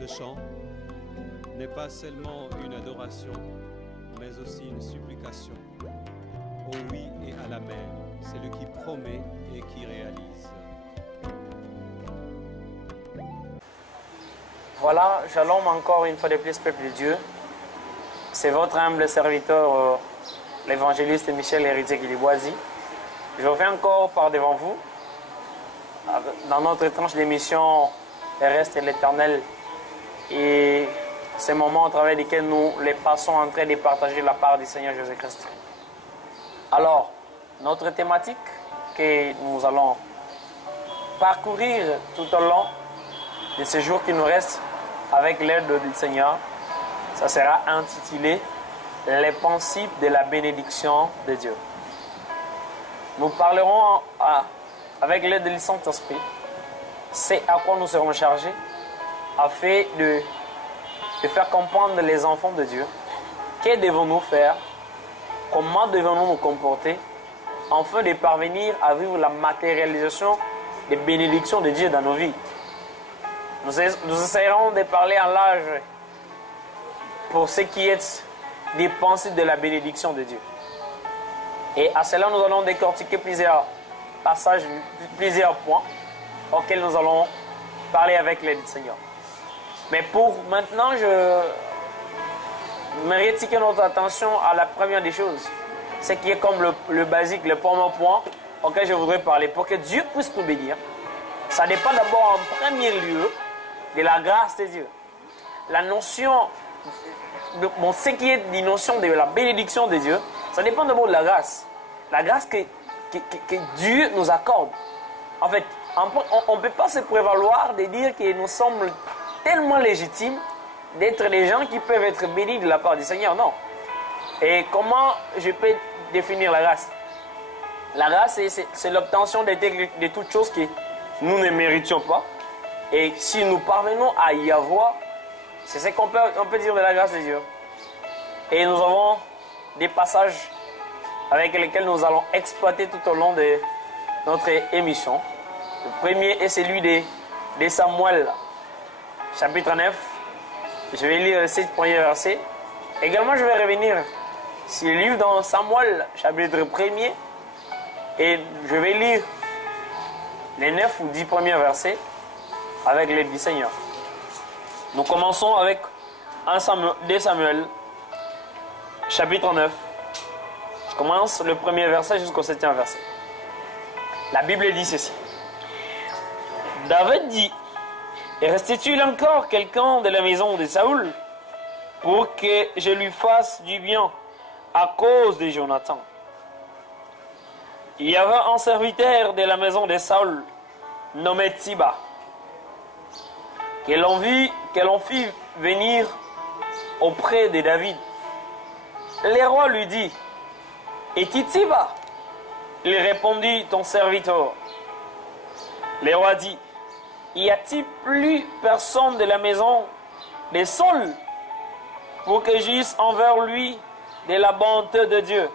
Ce chant n'est pas seulement une adoration, mais aussi une supplication. Au oui et à l'amen, c'est lui qui promet et qui réalise. Voilà, shalom encore une fois de plus, peuple de Dieu. C'est votre humble serviteur, l'évangéliste Michel Héritier Guiliboisi. Je reviens encore par devant vous, dans notre tranche d'émission Le reste et l'éternel, et ces moments au travers desquels nous les passons en train de partager la part du Seigneur Jésus-Christ. Alors, notre thématique que nous allons parcourir tout au long de ces jours qui nous restent avec l'aide du Seigneur, ça sera intitulé « Les principes de la bénédiction de Dieu ». Nous parlerons avec l'aide du Saint-Esprit, c'est à quoi nous serons chargés, afin de faire comprendre les enfants de Dieu, que devons-nous faire, comment devons-nous nous comporter, afin de parvenir à vivre la matérialisation des bénédictions de Dieu dans nos vies. Nous essayerons de parler en large pour ce qui est des principes de la bénédiction de Dieu. Et à cela, nous allons décortiquer plusieurs passages, plusieurs points auxquels nous allons parler avec l'aide du Seigneur. Mais pour maintenant, je mérite notre attention à la première des choses, ce qui est comme le basique, le premier point auquel je voudrais parler. Pour que Dieu puisse nous bénir, ça dépend d'abord en premier lieu de la grâce de Dieu. La notion, ce qui est la notion de la bénédiction de Dieu, ça dépend d'abord de la grâce. La grâce que Dieu nous accorde. En fait, on ne peut pas se prévaloir de dire que nous sommes tellement légitimes d'être des gens qui peuvent être bénis de la part du Seigneur. Non. Et comment je peux définir la grâce? La grâce, c'est l'obtention de toutes choses que nous ne méritions pas. Et si nous parvenons à y avoir, c'est ce qu'on peut dire de la grâce de Dieu. Et nous avons des passages avec lesquels nous allons exploiter tout au long de notre émission. Le premier est celui de Samuel, chapitre 9. Je vais lire les 7 premiers versets. Également, je vais revenir sur le livre dans Samuel, chapitre 1er. Et je vais lire les 9 ou 10 premiers versets avec l'aide du Seigneur. Nous commençons avec 2 Samuel, chapitre 9. Je commence le premier verset jusqu'au 7e verset. La Bible dit ceci. David dit, reste-t-il encore quelqu'un de la maison de Saoul pour que je lui fasse du bien à cause de Jonathan? Il y avait un serviteur de la maison de Saoul nommé Tsiba, que l'on fit venir auprès de David. Le roi lui dit, es-tu Tsiba? Il répondit, ton serviteur. Le roi dit, y a-t-il plus personne de la maison de Saul pour que j'eusse envers lui de la bonté de Dieu?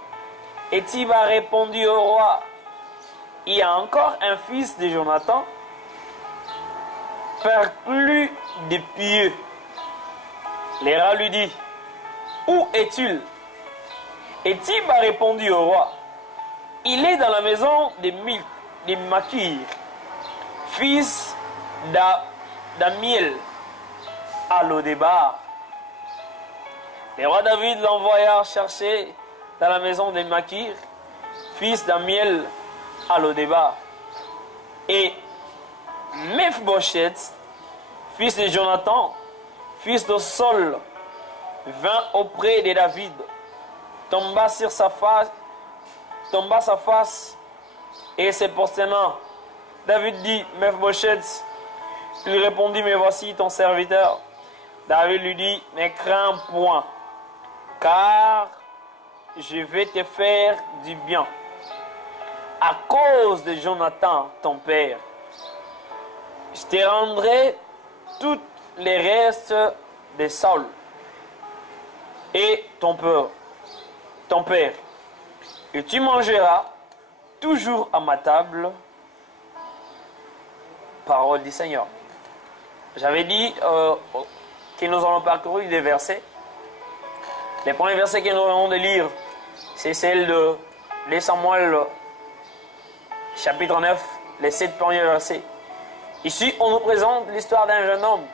Et Tsiba répondit au roi, il y a encore un fils de Jonathan, père plus de pieux. Le roi lui dit, où est-il? Et Tsiba répondit au roi, il est dans la maison de Makir, fils d'Amiel, à Lodébar. Le roi David l'envoya chercher dans la maison de Makir, fils d'Amiel, à Lodébar. Et Mephiboshet, fils de Jonathan, fils de Saul, vint auprès de David, tomba sa face et se prosternant. David dit, Mephiboshet, il répondit, mais voici ton serviteur. David lui dit, ne crains point, car je vais te faire du bien. À cause de Jonathan, ton père, je te rendrai tous les restes de Saul et ton père, et tu mangeras toujours à ma table. Parole du Seigneur. j'avais dit que nous allons parcourir des versets. Les premiers versets que nous allons de lire, c'est celle de Samuel, chapitre 9, les 7 premiers versets. Ici, on nous présente l'histoire d'un jeune homme.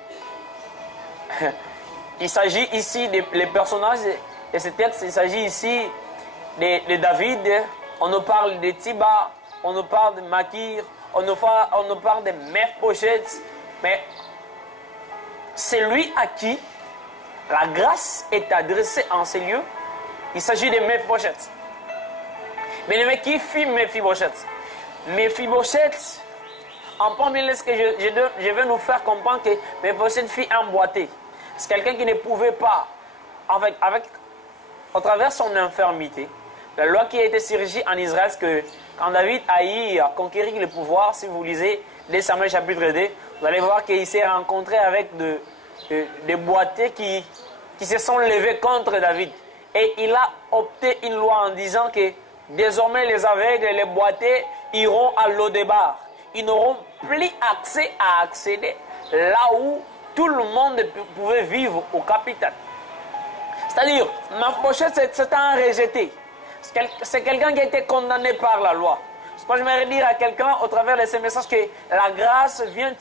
Il s'agit ici des personnages de ce texte. Il s'agit ici de David. On nous parle de Tiba, on nous parle de Makir, on nous parle de Mephibosheth. Mais c'est lui à qui la grâce est adressée en ces lieux. Il s'agit de Mephibosheth. Mais qui fit Mephibosheth? Mephibosheth, en premier lieu, ce que je vais nous faire comprendre que Mephibosheth fit emboîter. C'est quelqu'un qui ne pouvait pas, au travers de son infirmité, la loi qui a été surgie en Israël, c'est que quand David a eu à conquérir le pouvoir, si vous lisez 2 Samuel chapitre 2, vous allez voir qu'il s'est rencontré avec des boiteux qui se sont levés contre David. Et il a opté une loi en disant que désormais les aveugles et les boiteux iront à l'Odébar. Ils n'auront plus accès à accéder là où tout le monde pouvait vivre au capital. C'est-à-dire, Mephibosheth, c'est un rejeté. C'est quelqu'un qui a été condamné par la loi. Ce que je vais dire à quelqu'un au travers de ces messages, que la grâce vient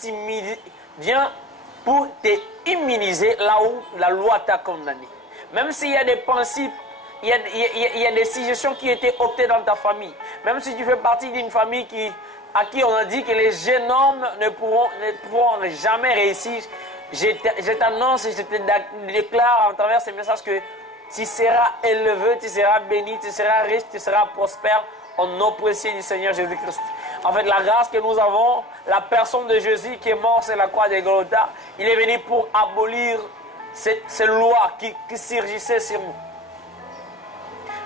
pour t'immuniser là où la loi t'a condamné. Même s'il y a des principes, il y a des suggestions qui étaient optées dans ta famille. Même si tu fais partie d'une famille à qui on a dit que les jeunes hommes ne pourront jamais réussir, je t'annonce et je te déclare à travers ces messages que tu seras élevé, tu seras béni, tu seras riche, tu seras prospère au nom précieux du Seigneur Jésus-Christ. En fait, la grâce que nous avons, la personne de Jésus qui est mort sur la croix de Golgotha, il est venu pour abolir ces lois qui surgissaient sur nous.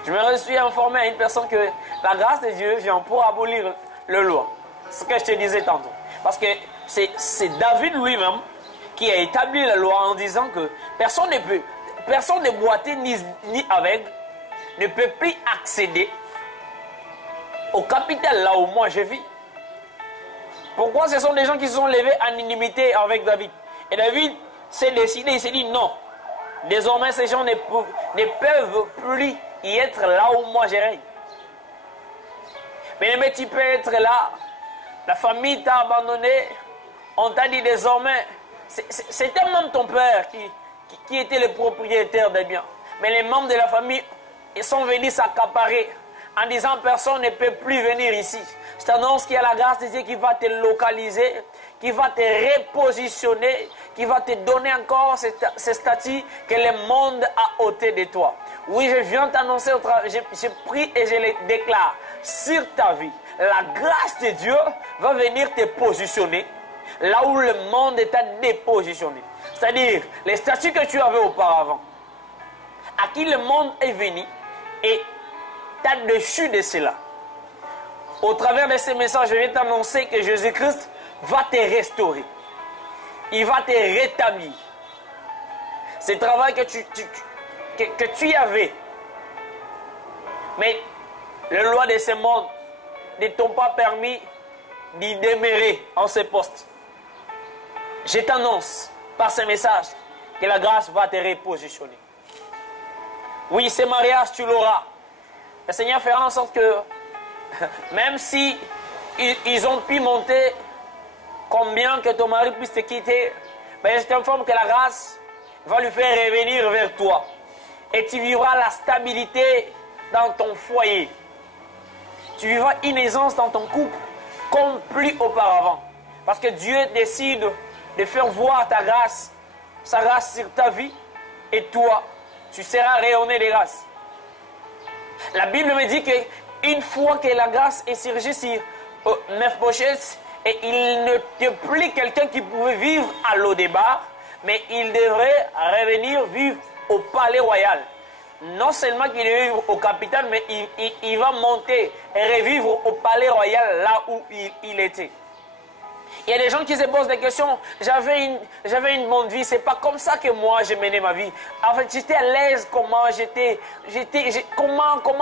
Je me suis informé à une personne que la grâce de Dieu vient pour abolir les lois. C'est ce que je te disais tantôt. Parce que c'est David lui-même qui a établi la loi en disant que personne ne boiteux ni aveugle ne peut plus accéder au capital là où moi je vis. Pourquoi? Ce sont des gens qui se sont levés en inimité avec David. Et David s'est décidé, il s'est dit non. Désormais ces gens ne peuvent plus y être là où moi je règne. Mais tu peux être là, la famille t'a abandonné, on t'a dit désormais, c'était même ton père qui était le propriétaire des biens. Mais les membres de la famille sont venus s'accaparer en disant personne ne peut plus venir ici. Je t'annonce qu'il y a la grâce de Dieu qui va te localiser, qui va te repositionner, qui va te donner encore ce statut que le monde a ôté de toi. Oui, je viens t'annoncer, je prie et je le déclare sur ta vie. La grâce de Dieu va venir te positionner là où le monde t'a dépositionné. C'est-à-dire, les statuts que tu avais auparavant, à qui le monde est venu et t'a dessus de cela. Au travers de ces messages, je vais t'annoncer que Jésus-Christ va te restaurer. Il va te rétablir. Ce travail que tu avais. Mais les lois de ce monde ne t'ont pas permis d'y demeurer en ce poste. Je t'annonce par ce message que la grâce va te repositionner. Oui, ce mariage, tu l'auras. Le Seigneur fera en sorte que, même si ils ont pu monter combien que ton mari puisse te quitter, mais je t'informe que la grâce va lui faire revenir vers toi. Et tu vivras la stabilité dans ton foyer. Tu vivras une aisance dans ton couple comme plus auparavant. Parce que Dieu décide de faire voir ta grâce, sa grâce sur ta vie, et toi, tu seras rayonné de grâce. La Bible me dit qu'une fois que la grâce est surgie sur Mephibosheth, et il n'était plus quelqu'un qui pouvait vivre à l'Odébar, mais il devrait revenir vivre au palais royal. Non seulement qu'il est vivre au capital, mais il va monter et revivre au palais royal là où il était. Il y a des gens qui se posent des questions. J'avais une bonne vie. C'est pas comme ça que moi j'ai mené ma vie. En fait, j'étais à l'aise. Comment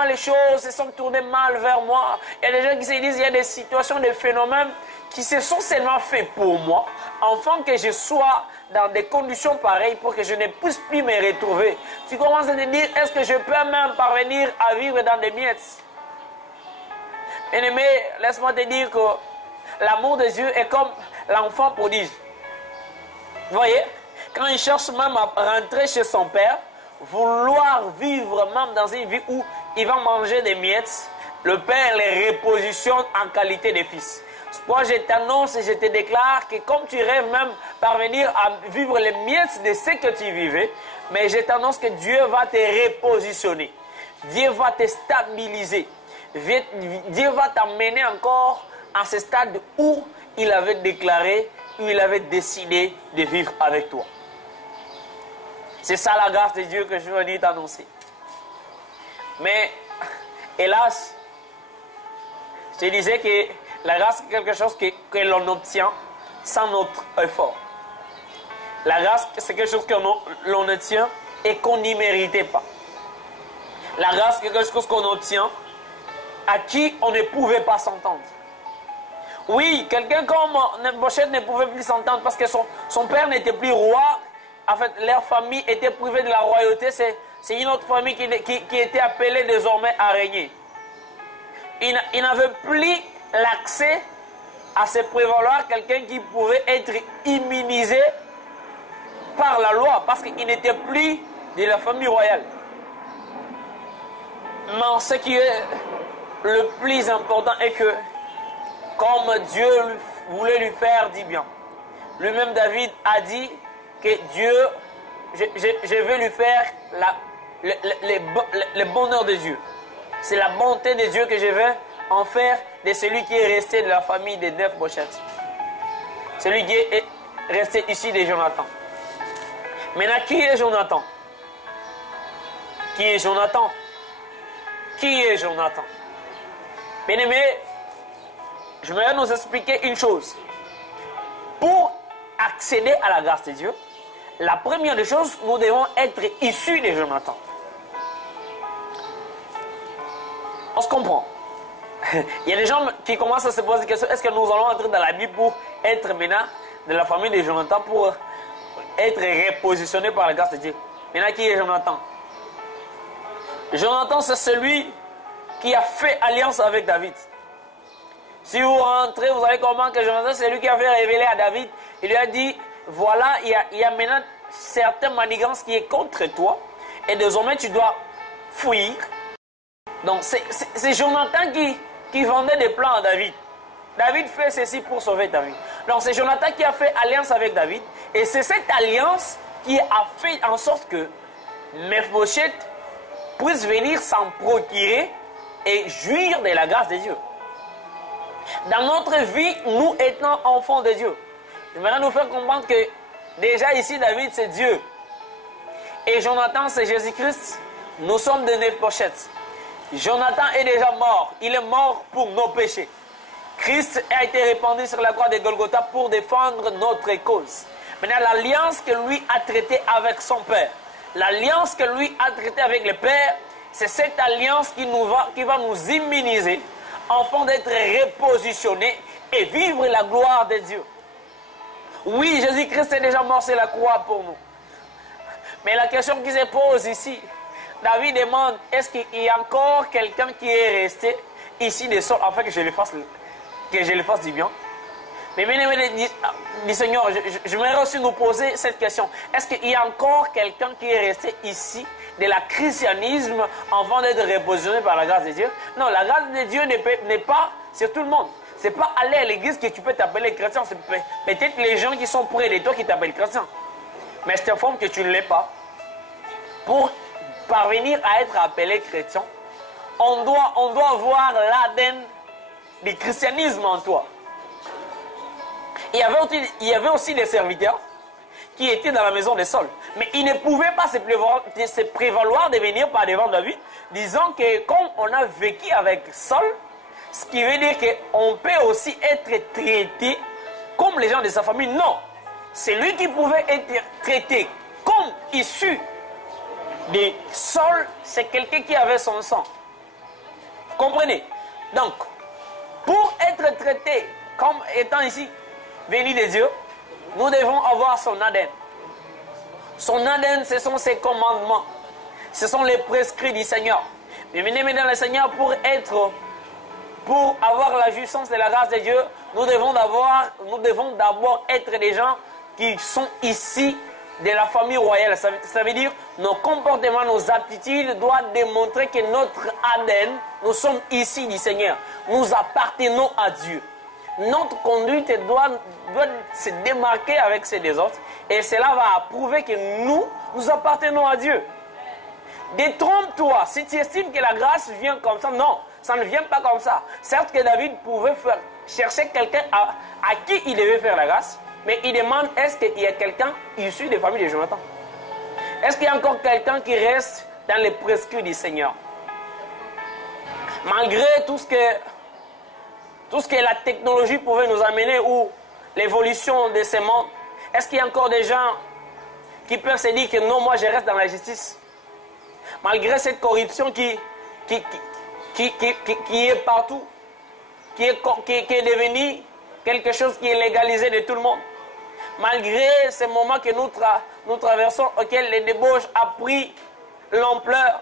les choses se sont tournées mal vers moi. Il y a des gens qui se disent, il y a des situations, des phénomènes qui se sont seulement faits pour moi, afin que je sois dans des conditions pareilles pour que je ne puisse plus me retrouver. Tu commences à te dire, est-ce que je peux même parvenir à vivre dans des miettes? Bien-aimé, laisse-moi te dire que l'amour de Dieu est comme l'enfant prodige. Vous voyez, quand il cherche même à rentrer chez son père, vouloir vivre même dans une vie où il va manger des miettes, le père les repositionne en qualité de fils. Moi, je t'annonce et je te déclare que comme tu rêves même parvenir à vivre les miettes de ce que tu vivais, mais je t'annonce que Dieu va te repositionner. Dieu va te stabiliser. Dieu va t'amener encore à ce stade où il avait déclaré, où il avait décidé de vivre avec toi. C'est ça la grâce de Dieu que je veux venir t'annoncer. Mais, hélas, je te disais que la grâce est quelque chose que l'on obtient sans notre effort. La grâce, c'est quelque chose que l'on obtient et qu'on n'y méritait pas. La grâce, c'est quelque chose qu'on obtient à qui on ne pouvait pas s'entendre. Oui, quelqu'un comme Nephi-Bosheth ne pouvait plus s'entendre parce que son père n'était plus roi. En fait, leur famille était privée de la royauté. C'est une autre famille qui était appelée désormais à régner. Il n'avait plus l'accès à se prévaloir quelqu'un qui pouvait être immunisé par la loi parce qu'il n'était plus de la famille royale. Mais ce qui est le plus important est que comme Dieu voulait lui faire du bien, lui-même David a dit que Dieu, je veux lui faire le bonheur de Dieu. C'est la bonté de Dieu que je veux en faire de celui qui est resté de la famille de Nephi-Bosheth. Celui qui est resté ici de Jonathan. Maintenant, qui est Jonathan? Qui est Jonathan? Qui est Jonathan? Bien-aimé, je voudrais nous expliquer une chose. Pour accéder à la grâce de Dieu, la première des choses, nous devons être issus de Jonathan. On se comprend. Il y a des gens qui commencent à se poser la question, est-ce que nous allons entrer dans la Bible pour être maintenant de la famille de Jonathan, pour être repositionné par la grâce de Dieu? Maintenant, qui est Jonathan? Jonathan, c'est celui qui a fait alliance avec David. Si vous rentrez, vous allez comprendre que Jonathan, c'est lui qui avait révélé à David. Il lui a dit, voilà, il y a maintenant certaines manigances qui est contre toi. Et désormais, tu dois fuir. Donc, c'est Jonathan qui vendait des plans à David. David fait ceci pour sauver David. Donc, c'est Jonathan qui a fait alliance avec David. Et c'est cette alliance qui a fait en sorte que Nephi-Bosheth puisse venir s'en procurer et jouir de la grâce de Dieu. Dans notre vie, nous étant enfants de Dieu, j'aimerais nous faire comprendre que déjà ici, David, c'est Dieu. Et Jonathan, c'est Jésus-Christ. Nous sommes de Nephi-Bosheth. Jonathan est déjà mort. Il est mort pour nos péchés. Christ a été répandu sur la croix de Golgotha pour défendre notre cause. Maintenant, l'alliance que lui a traitée avec son Père, l'alliance que lui a traitée avec le Père, c'est cette alliance qui va nous immuniser afin d'être repositionnés et vivre la gloire de Dieu. Oui, Jésus-Christ est déjà mort sur la croix pour nous. Mais la question qui se pose ici, David demande, est-ce qu'il y a encore quelqu'un qui est resté ici de sol afin que je le fasse du bien? Mais bien aimé, dit Seigneur, j'aimerais aussi nous poser cette question. Est-ce qu'il y a encore quelqu'un qui est resté ici de la christianisme avant d'être repositionné par la grâce de Dieu? Non, la grâce de Dieu n'est pas sur tout le monde. Ce n'est pas aller à l'église que tu peux t'appeler chrétien. C'est peut-être les gens qui sont près de toi qui t'appellent chrétien. Mais je t'informe que tu ne l'es pas. Pour parvenir à être appelé chrétien, on doit voir l'ADN du christianisme en toi. Il y avait aussi des serviteurs qui étaient dans la maison de Saül. Mais ils ne pouvaient pas se prévaloir de venir par devant David, disant que comme on a vécu avec Saül, ce qui veut dire qu'on peut aussi être traité comme les gens de sa famille. Non. C'est lui qui pouvait être traité comme issu de Saul. C'est quelqu'un qui avait son sang. Vous comprenez? Donc, pour être traité comme étant ici venu de Dieu, nous devons avoir son ADN. Son ADN, ce sont ses commandements. Ce sont les prescrits du Seigneur. Bienvenue dans le Seigneur, pour avoir la jouissance de la grâce de Dieu, nous devons d'abord être des gens qui sont ici de la famille royale. Ça veut dire nos comportements, nos aptitudes doivent démontrer que notre ADN, nous sommes ici du Seigneur. Nous appartenons à Dieu. Notre conduite doit se démarquer avec celle des autres. Et cela va prouver que nous appartenons à Dieu. Détrompe-toi. Si tu estimes que la grâce vient comme ça, non, ça ne vient pas comme ça. Certes que David pouvait chercher quelqu'un à qui il devait faire la grâce, mais il demande, est-ce qu'il y a quelqu'un issu des familles de Jonathan? Est-ce qu'il y a encore quelqu'un qui reste dans les prescrits du Seigneur? Malgré tout ce que la technologie pouvait nous amener ou l'évolution de ce monde, est-ce qu'il y a encore des gens qui peuvent se dire que non, moi je reste dans la justice? Malgré cette corruption qui est partout, qui est devenue quelque chose qui est légalisé de tout le monde. Malgré ces moments que nous traversons, auxquels les débauches a pris l'ampleur,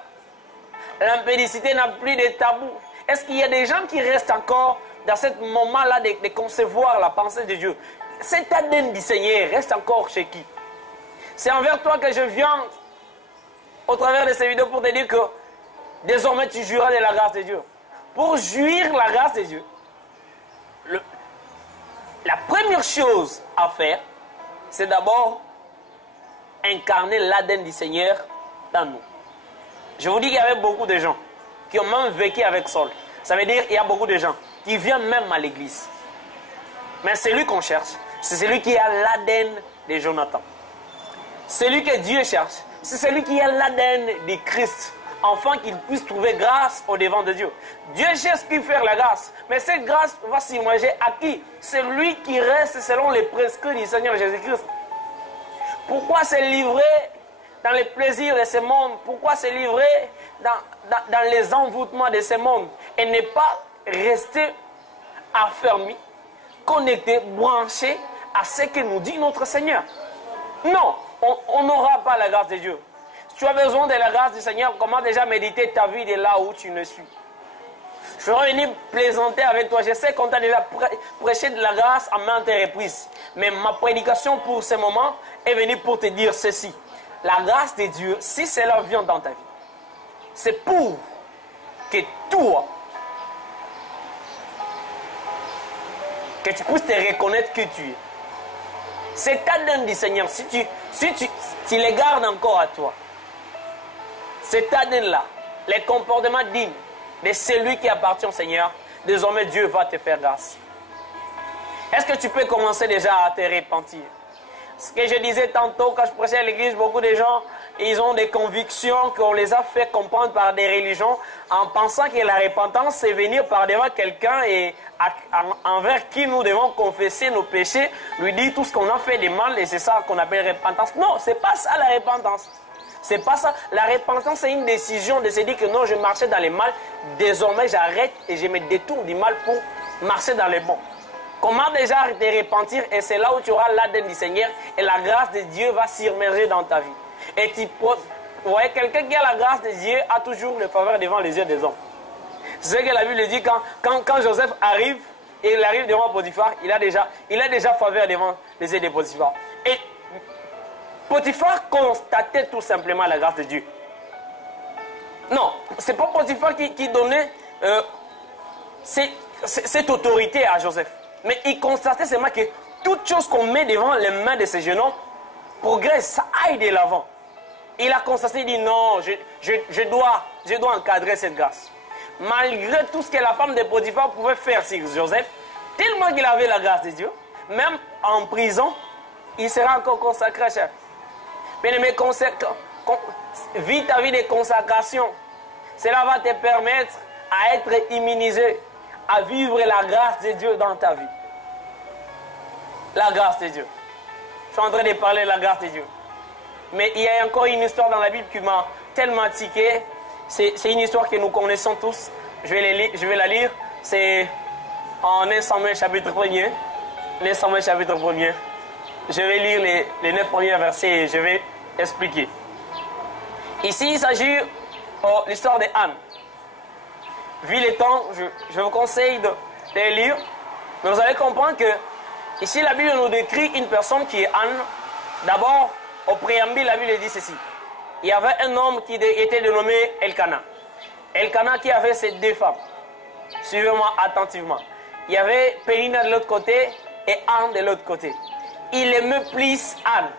l'impédicité n'a plus de tabou. Est-ce qu'il y a des gens qui restent encore dans ce moment-là de concevoir la pensée de Dieu? Cet ADN du Seigneur reste encore chez qui? C'est envers toi que je viens au travers de ces vidéos pour te dire que désormais tu jouiras de la grâce de Dieu. Pour jouir la grâce de Dieu, la première chose à faire, c'est d'abord incarner l'ADN du Seigneur dans nous. Je vous dis qu'il y avait beaucoup de gens qui ont même vécu avec Saul. Ça veut dire qu'il y a beaucoup de gens qui viennent même à l'église. Mais celui qu'on cherche, c'est celui qui a l'ADN de Jonathan. Celui que Dieu cherche, c'est celui qui a l'ADN de Christ, afin qu'il puisse trouver grâce au devant de Dieu. Dieu cherche qui faire la grâce, mais cette grâce va s'imaginer à qui? Celui qui reste selon les prescrits du Seigneur Jésus-Christ. Pourquoi se livrer dans les plaisirs de ce monde? Pourquoi se livrer dans les envoûtements de ce monde et ne pas rester affermi, connecté, branché à ce que nous dit notre Seigneur? Non, on n'aura pas la grâce de Dieu. Si tu as besoin de la grâce du Seigneur, comment déjà méditer ta vie de là où tu ne suis? Je vais venir plaisanter avec toi. Je sais qu'on t'a déjà prêché de la grâce à maintes reprises. Mais ma prédication pour ce moment est venue pour te dire ceci. La grâce de Dieu, si cela vient dans ta vie, c'est pour que toi, que tu puisses te reconnaître que tu es. Cet ADN du Seigneur, si tu les gardes encore à toi, cet ADN-là, les comportements dignes de celui qui appartient au Seigneur, désormais Dieu va te faire grâce. Est-ce que tu peux commencer déjà à te repentir? Ce que je disais tantôt quand je prêchais à l'église, beaucoup de gens, ils ont des convictions qu'on les a fait comprendre par des religions en pensant que la repentance, c'est venir par devant quelqu'un et envers qui nous devons confesser nos péchés, lui dire tout ce qu'on a fait de mal et c'est ça qu'on appelle repentance. Non, c'est pas ça la repentance. C'est pas ça. La repentance, c'est une décision de se dire que non, je marchais dans le mal, désormais j'arrête et je me détourne du mal pour marcher dans le bon. Comment déjà te repentir? Et c'est là où tu auras l'ADN du Seigneur et la grâce de Dieu va s'immerger dans ta vie. Et vous voyez, quelqu'un qui a la grâce de Dieu a toujours le faveur devant les yeux des hommes. C'est ce que la Bible dit quand Joseph arrive, et il arrive devant Potiphar, il a déjà faveur devant les yeux de Potiphar. Et Potiphar constatait tout simplement la grâce de Dieu. Non, ce n'est pas Potiphar qui donnait cette autorité à Joseph. Mais il constatait seulement que toute chose qu'on met devant les mains de ces jeunes hommes progresse, ça aille de l'avant. Il a constaté, il dit non, je dois encadrer cette grâce. Malgré tout ce que la femme de Potiphar pouvait faire sur Joseph, tellement qu'il avait la grâce de Dieu, même en prison, il sera encore consacré, chef. Bien-aimé, vis ta vie de consacration. Cela va te permettre à être immunisé, à vivre la grâce de Dieu dans ta vie. la grâce de Dieu. Je suis en train de parler de la grâce de Dieu. Mais il y a encore une histoire dans la Bible qui m'a tellement tiqué. C'est une histoire que nous connaissons tous. Je vais la lire. C'est en 1 Samuel chapitre 1er. 1 Samuel chapitre 1er. Je vais lire les 9 premiers versets et je vais expliquer. Ici, il s'agit de l'histoire de Anne. Vu le temps, je vous conseille de lire. Mais vous allez comprendre que ici, la Bible nous décrit une personne qui est Anne. D'abord, au préambule, la Bible dit ceci. Il y avait un homme qui était dénommé Elkana. Elkana qui avait ses 2 femmes. Suivez-moi attentivement. Il y avait Pénina de l'autre côté et Anne de l'autre côté. Il aimait plus Anne.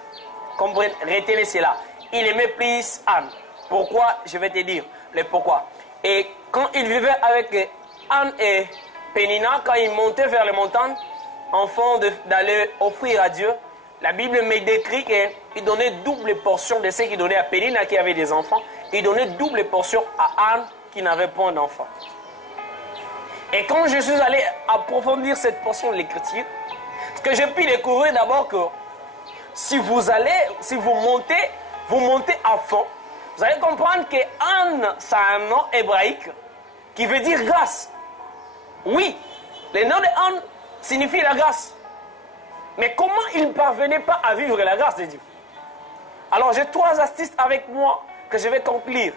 Comprenez, retenez cela. Il aimait plus Anne. Pourquoi? Je vais te dire le pourquoi. Et quand il vivait avec Anne et Pénina, quand il montait vers les montagnes, afin d'aller offrir à Dieu, la Bible me décrit qu'il donnait double portion de ce qu'il donnait à Pénina qui avait des enfants. Il donnait double portion à Anne qui n'avait pas d'enfants. Et quand je suis allé approfondir cette portion de l'écriture, ce que j'ai pu découvrir d'abord que si vous montez à fond, vous allez comprendre que Anne, c'est un nom hébraïque qui veut dire grâce. Oui, le nom de Anne signifie la grâce. Mais comment il ne parvenait pas à vivre la grâce de Dieu? Alors j'ai 3 astuces avec moi que je vais conclure.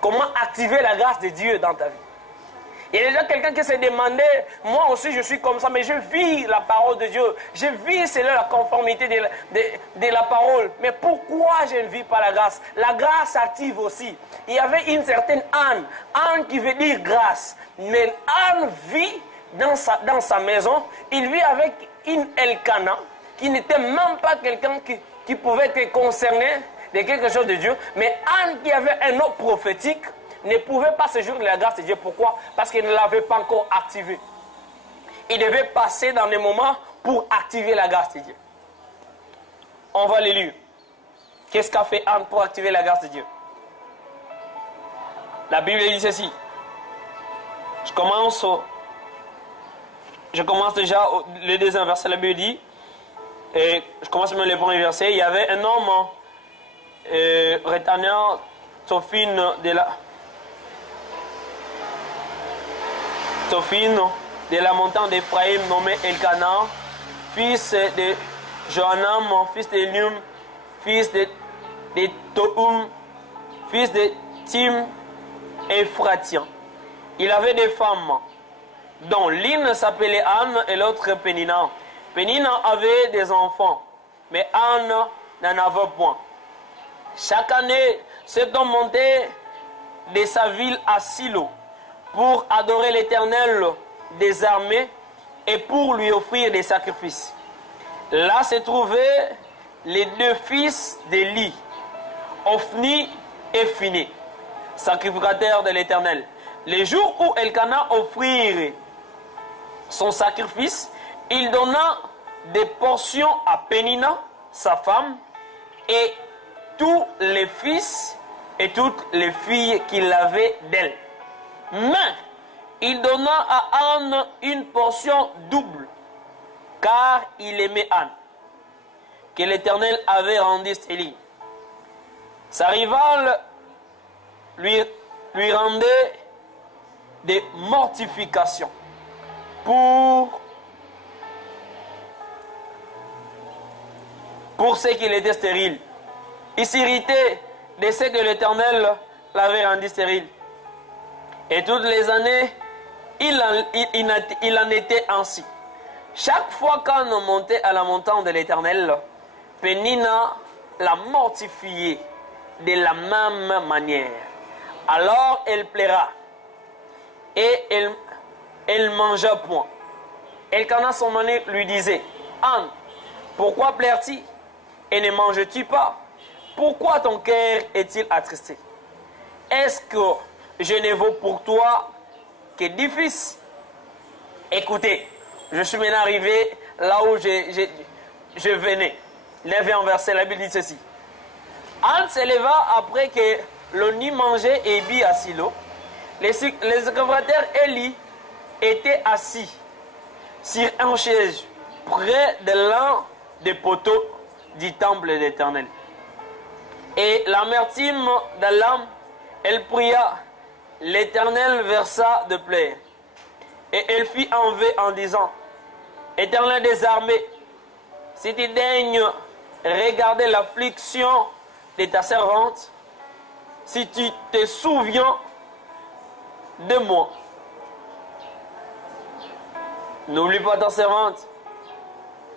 Comment activer la grâce de Dieu dans ta vie? Il y a déjà quelqu'un qui s'est demandé, moi aussi je suis comme ça, mais je vis la parole de Dieu. Je vis selon la conformité de la parole. Mais pourquoi je ne vis pas la grâce? La grâce active aussi. Il y avait une certaine Anne. Anne qui veut dire grâce. Mais Anne vit dans sa maison. Il vit avec une Elkana qui n'était même pas quelqu'un qui pouvait être concerné de quelque chose de Dieu. Mais Anne qui avait un nom prophétique ne pouvait pas se jouir de la grâce de Dieu. Pourquoi? Parce qu'il ne l'avait pas encore activé. Il devait passer dans des moments pour activer la grâce de Dieu. On va les lire. Qu'est-ce qu'a fait Anne pour activer la grâce de Dieu? La Bible dit ceci. Je commence déjà le 2e verset. La Bible dit, et je commence même le 1er verset. Il y avait un homme retenant Tophine de la montagne d'Éphraïm, nommé Elkana, fils de Johanam, fils de Num, fils de Tohum, fils de Tim Ephratien. Il avait des femmes, dont l'une s'appelait Anne et l'autre Pénina. Pénina avait des enfants, mais Anne n'en avait point. Chaque année, cet homme montait de sa ville à Silo pour adorer l'Éternel des armées et pour lui offrir des sacrifices. Là se trouvaient les 2 fils d'Élie, Ophni et Phiné, sacrificateurs de l'Éternel. Les jours où Elkana offrit son sacrifice, il donna des portions à Pénina, sa femme, et tous les fils et toutes les filles qu'il avait d'elle. Mais il donna à Anne une portion double, car il aimait Anne, que l'Éternel avait rendu stérile. Sa rivale lui rendait des mortifications pour ce qu'il était stérile. Il s'irritait de ce que l'Éternel l'avait rendu stérile. Et toutes les années, il en était ainsi. Chaque fois qu'on montait à la montagne de l'Éternel, Pénina la mortifiait de la même manière. Alors elle plaira et elle mangea point. Elkana son mari lui disait, Anne, pourquoi plaires-tu et ne manges-tu pas? Pourquoi ton cœur est-il attristé? Est-ce que je ne vaux pour toi que 10 fils? Écoutez, je suis maintenant arrivé là où je venais. Lève un verset, la Bible dit ceci. Anne se leva après que l'on y mangeait et bu à Silo. Les secrétaires Élie étaient assis sur un chaise près de l'un des poteaux du temple de l'Éternel. Et l'amertume de l'âme, elle pria, l'Éternel versa de plaie. Et elle fit enlever en disant, Éternel des armées, si tu daignes regarder l'affliction de ta servante, si tu te souviens de moi, n'oublie pas ta servante.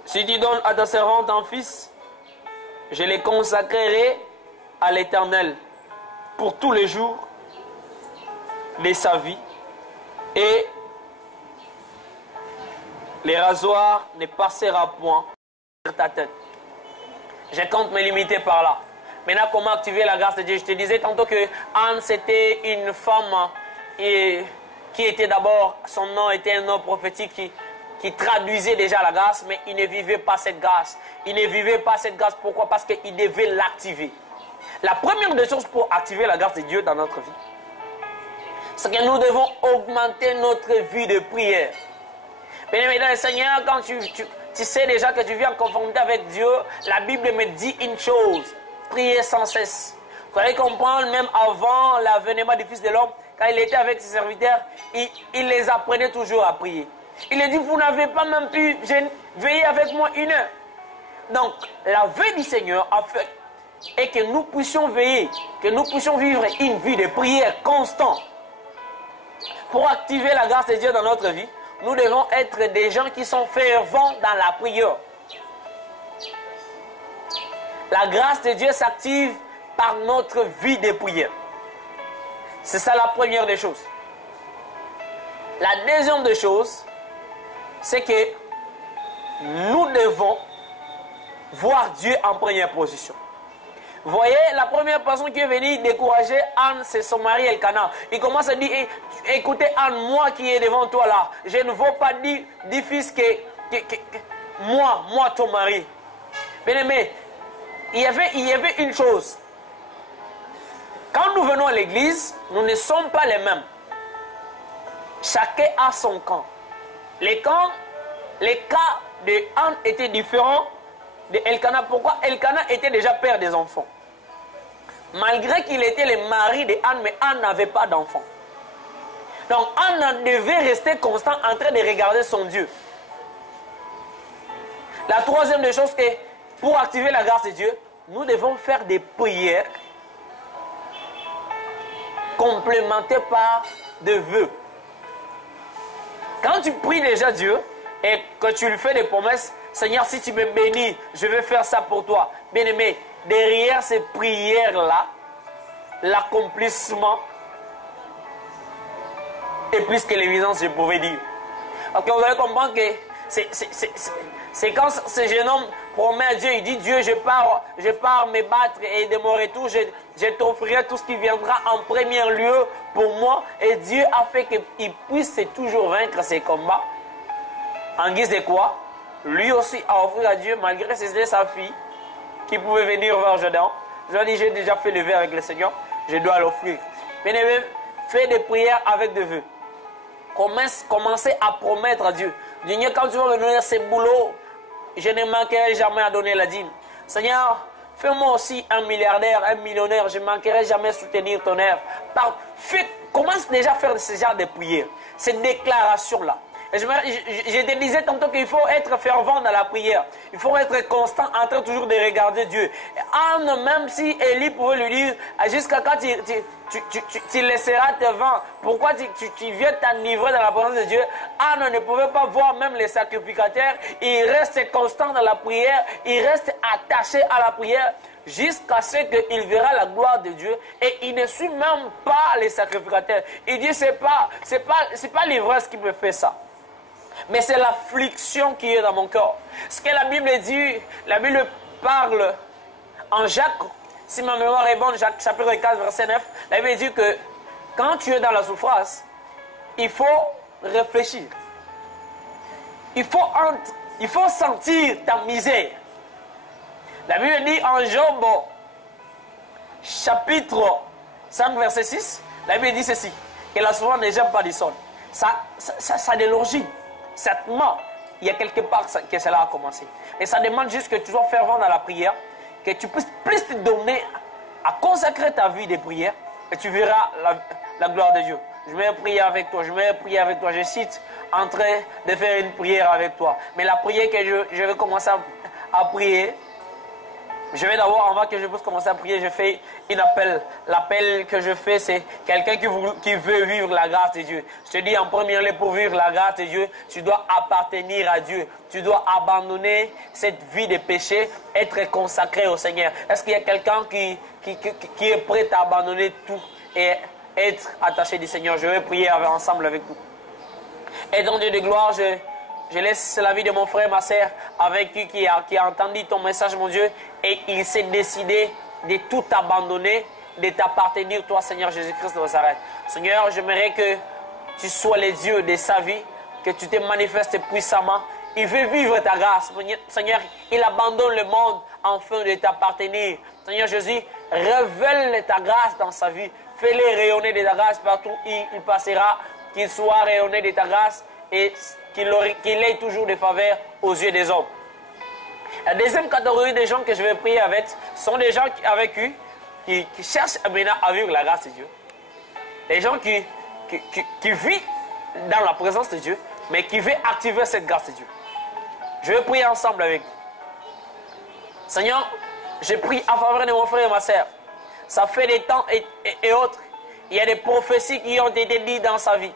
Si tu donnes à ta servante un fils, je les consacrerai à l'Éternel pour tous les jours de sa vie, et les rasoirs ne passera point sur ta tête. Je compte me limiter par là. Maintenant, comment activer la grâce de Dieu? Je te disais tantôt que Anne, c'était une femme qui était d'abord, son nom était un nom prophétique qui traduisait déjà la grâce, mais il ne vivait pas cette grâce. Il ne vivait pas cette grâce. Pourquoi? Parce qu'il devait l'activer. La première des choses pour activer la grâce de Dieu dans notre vie, c'est que nous devons augmenter notre vie de prière. Bien évidemment, Seigneur, quand tu sais déjà que tu viens en conformité avec Dieu, la Bible me dit une chose, prier sans cesse. Vous allez comprendre, même avant l'avènement du Fils de l'homme, quand il était avec ses serviteurs, il les apprenait toujours à prier. Il a dit, vous n'avez pas même pu veiller avec moi 1 heure. Donc, la veille du Seigneur a fait et que nous puissions veiller, que nous puissions vivre une vie de prière constante. Pour activer la grâce de Dieu dans notre vie, nous devons être des gens qui sont fervents dans la prière. La grâce de Dieu s'active par notre vie de prière. C'est ça la première des choses. La deuxième des choses, c'est que nous devons voir Dieu en première position. Vous voyez, la première personne qui est venue décourager Anne, c'est son mari Elkanah. Il commence à dire, écoutez Anne, moi qui est devant toi là, je ne veux pas dire fils que moi ton mari. Bien aimé, il y avait une chose. Quand nous venons à l'église, nous ne sommes pas les mêmes. Chacun a son camp. Les cas de Anne étaient différents de Elkanah. Pourquoi? Elkanah était déjà père des enfants. Malgré qu'il était le mari de Anne, mais Anne n'avait pas d'enfant. Donc Anne devait rester constant en train de regarder son Dieu. La troisième des choses, c'est pour activer la grâce de Dieu, nous devons faire des prières complémentées par des vœux. Quand tu pries déjà Dieu et que tu lui fais des promesses, Seigneur, si tu me bénis, je vais faire ça pour toi. Bien aimé, derrière ces prières-là, l'accomplissement est plus que l'évidence, je pouvais dire. Donc vous allez comprendre que c'est quand ce jeune homme promet à Dieu, il dit, Dieu, je pars me battre et de mon retour, je t'offrirai tout ce qui viendra en premier lieu pour moi. Et Dieu a fait qu'il puisse toujours vaincre ses combats. En guise de quoi? Lui aussi a offert à Dieu, malgré que c'était sa fille qui pouvait venir vers Jordan. Je lui ai dit, j'ai déjà fait le vœu avec le Seigneur, je dois l'offrir. Bien-aimé, fais des prières avec des vœux. Commencez à promettre à Dieu. Dieu, quand tu vas me donner ce boulot, je ne manquerai jamais à donner la dîme. Seigneur, fais-moi aussi un milliardaire, un millionnaire, je ne manquerai jamais à soutenir ton œuvre. Commence déjà à faire ce genre de prières, ces déclarations-là. Je te disais tantôt qu'il faut être fervent dans la prière. Il faut être constant en train toujours de regarder Dieu. Anne, même si Élie pouvait lui dire, jusqu'à quand tu laisseras tes vents, pourquoi tu viens t'enivrer dans la présence de Dieu? Anne ne pouvait pas voir même les sacrificateurs. Il reste constant dans la prière. Il reste attaché à la prière jusqu'à ce qu'il verra la gloire de Dieu. Et il ne suit même pas les sacrificateurs. Il dit, c'est pas l'ivresse qui me fait ça. Mais c'est l'affliction qui est dans mon corps. Ce que la Bible dit, la Bible parle en Jacques, si ma mémoire est bonne, Jacques chapitre 4, verset 9, la Bible dit que quand tu es dans la souffrance, il faut réfléchir. Il faut sentir ta misère. La Bible dit en Job, chapitre 5, verset 6, la Bible dit ceci, que la souffrance ne gêne pas du sol. Ça a de l'origine. Certainement, il y a quelque part que cela a commencé. Et ça demande juste que tu sois fervent dans la prière, que tu puisses plus te donner à consacrer ta vie de prière et tu verras la gloire de Dieu. Je vais prier avec toi, je vais prier avec toi. Je cite en train de faire une prière avec toi. Mais la prière que je vais commencer à prier, je vais d'abord, avant que je puisse commencer à prier, je fais un appel. L'appel que je fais, c'est quelqu'un qui veut vivre la grâce de Dieu. Je te dis en premier lieu, pour vivre la grâce de Dieu, tu dois appartenir à Dieu. Tu dois abandonner cette vie de péché, être consacré au Seigneur. Est-ce qu'il y a quelqu'un qui est prêt à abandonner tout et être attaché du Seigneur? Je vais prier ensemble avec vous. Et dans Dieu de gloire, je laisse la vie de mon frère, ma soeur, avec lui qui a entendu ton message, mon Dieu, et il s'est décidé de tout abandonner, de t'appartenir, toi, Seigneur Jésus-Christ de Nazareth. Seigneur, j'aimerais que tu sois le Dieu de sa vie, que tu te manifestes puissamment. Il veut vivre ta grâce. Seigneur, il abandonne le monde afin de t'appartenir. Seigneur Jésus, révèle ta grâce dans sa vie. Fais-le rayonner de ta grâce partout où il passera, qu'il soit rayonné de ta grâce et qu'il ait toujours des faveurs aux yeux des hommes. La deuxième catégorie des gens que je vais prier avec sont des gens qui cherchent à vivre la grâce de Dieu. Des gens qui vivent dans la présence de Dieu, mais qui veulent activer cette grâce de Dieu. Je vais prier ensemble avec vous. Seigneur, je prie en faveur de mon frère et ma soeur. Ça fait des temps et autres. Il y a des prophéties qui ont été dites dans sa vie.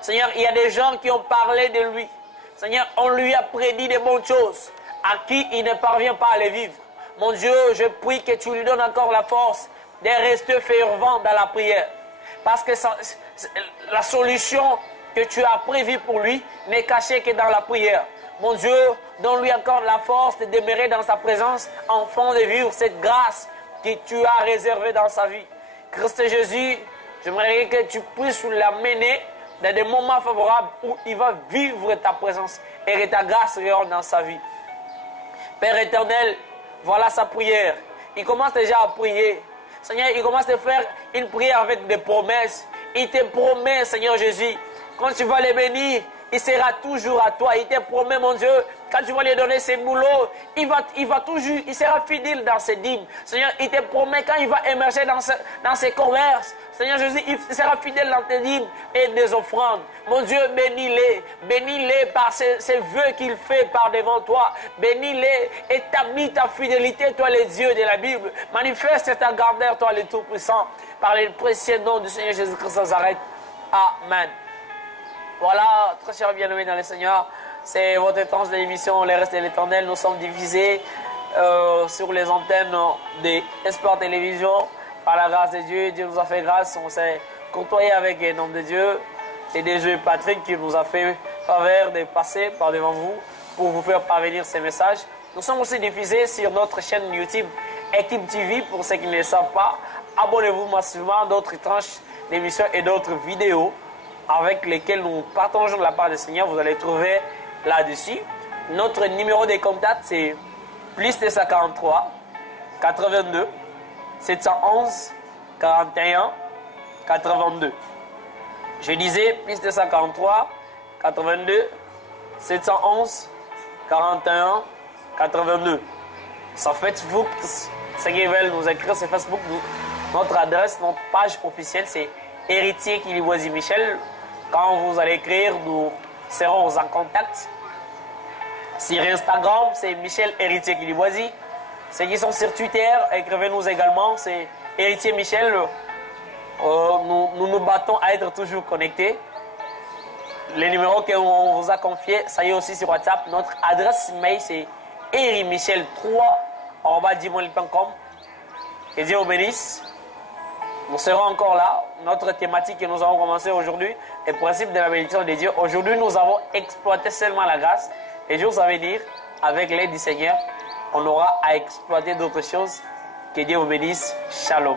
Seigneur, il y a des gens qui ont parlé de lui. Seigneur, on lui a prédit de bonnes choses à qui il ne parvient pas à les vivre. Mon Dieu, je prie que tu lui donnes encore la force de rester fervent dans la prière. Parce que la solution que tu as prévue pour lui n'est cachée que dans la prière. Mon Dieu, donne-lui encore la force de demeurer dans sa présence, afin de vivre cette grâce que tu as réservée dans sa vie. Christ Jésus, j'aimerais que tu puisses l'amener dans des moments favorables où il va vivre ta présence et que ta grâce rayonne dans sa vie. Père éternel, voilà sa prière. Il commence déjà à prier. Seigneur, il commence à faire une prière avec des promesses. Il te promet, Seigneur Jésus, quand tu vas les bénir, il sera toujours à toi. Il te promet, mon Dieu, quand tu vas lui donner ses boulots, il sera fidèle dans ses dîmes. Seigneur, il te promet quand il va émerger dans ses commerces. Seigneur Jésus, il sera fidèle dans tes dîmes et des offrandes. Mon Dieu, bénis-les. Bénis-les par ces vœux qu'il fait par devant toi. Bénis-les. Établis ta fidélité, toi, les dieux de la Bible. Manifeste ta grandeur, toi, le Tout-Puissant. Par le précieux nom du Seigneur Jésus-Christ de Nazareth. Amen. Voilà, très chers bien-aimés dans le Seigneur, c'est votre étrange de l'émission Les Restes de l'Éternel. Nous sommes divisés sur les antennes d'Espoir Télévision. Par la grâce de Dieu, Dieu nous a fait grâce. On s'est côtoyé avec un homme de Dieu. C'est déjà Patrick qui nous a fait faveur de passer par devant vous pour vous faire parvenir ces messages. Nous sommes aussi diffusés sur notre chaîne YouTube Équipe TV. Pour ceux qui ne le savent pas, abonnez-vous massivement à d'autres tranches d'émissions et d'autres vidéos avec lesquels nous partageons la part du Seigneur. Vous allez trouver là-dessus. Notre numéro de contact, c'est plus 243 82 711 41 82. Je disais plus 243 82 711 41 82. Sur Facebook, ceux qui veulent nous écrire sur Facebook, notre adresse, notre page officielle, c'est Héritier Kiliboisi Michel. Quand vous allez écrire, nous serons en contact. Sur Instagram, c'est Michel Héritier Kiliboisi. Ceux qui sont sur Twitter, écrivez-nous également, c'est Héritier Michel. Nous nous battons à être toujours connectés. Les numéros qu'on vous a confiés, ça y est aussi sur WhatsApp. Notre adresse mail, c'est herimichel3@gmail.com. Que Dieu vous bénisse. Nous serons encore là. Notre thématique que nous avons commencé aujourd'hui, le principe de la bénédiction de Dieu. Aujourd'hui, nous avons exploité seulement la grâce. Les jours à venir, avec l'aide du Seigneur, on aura à exploiter d'autres choses. Que Dieu vous bénisse. Shalom.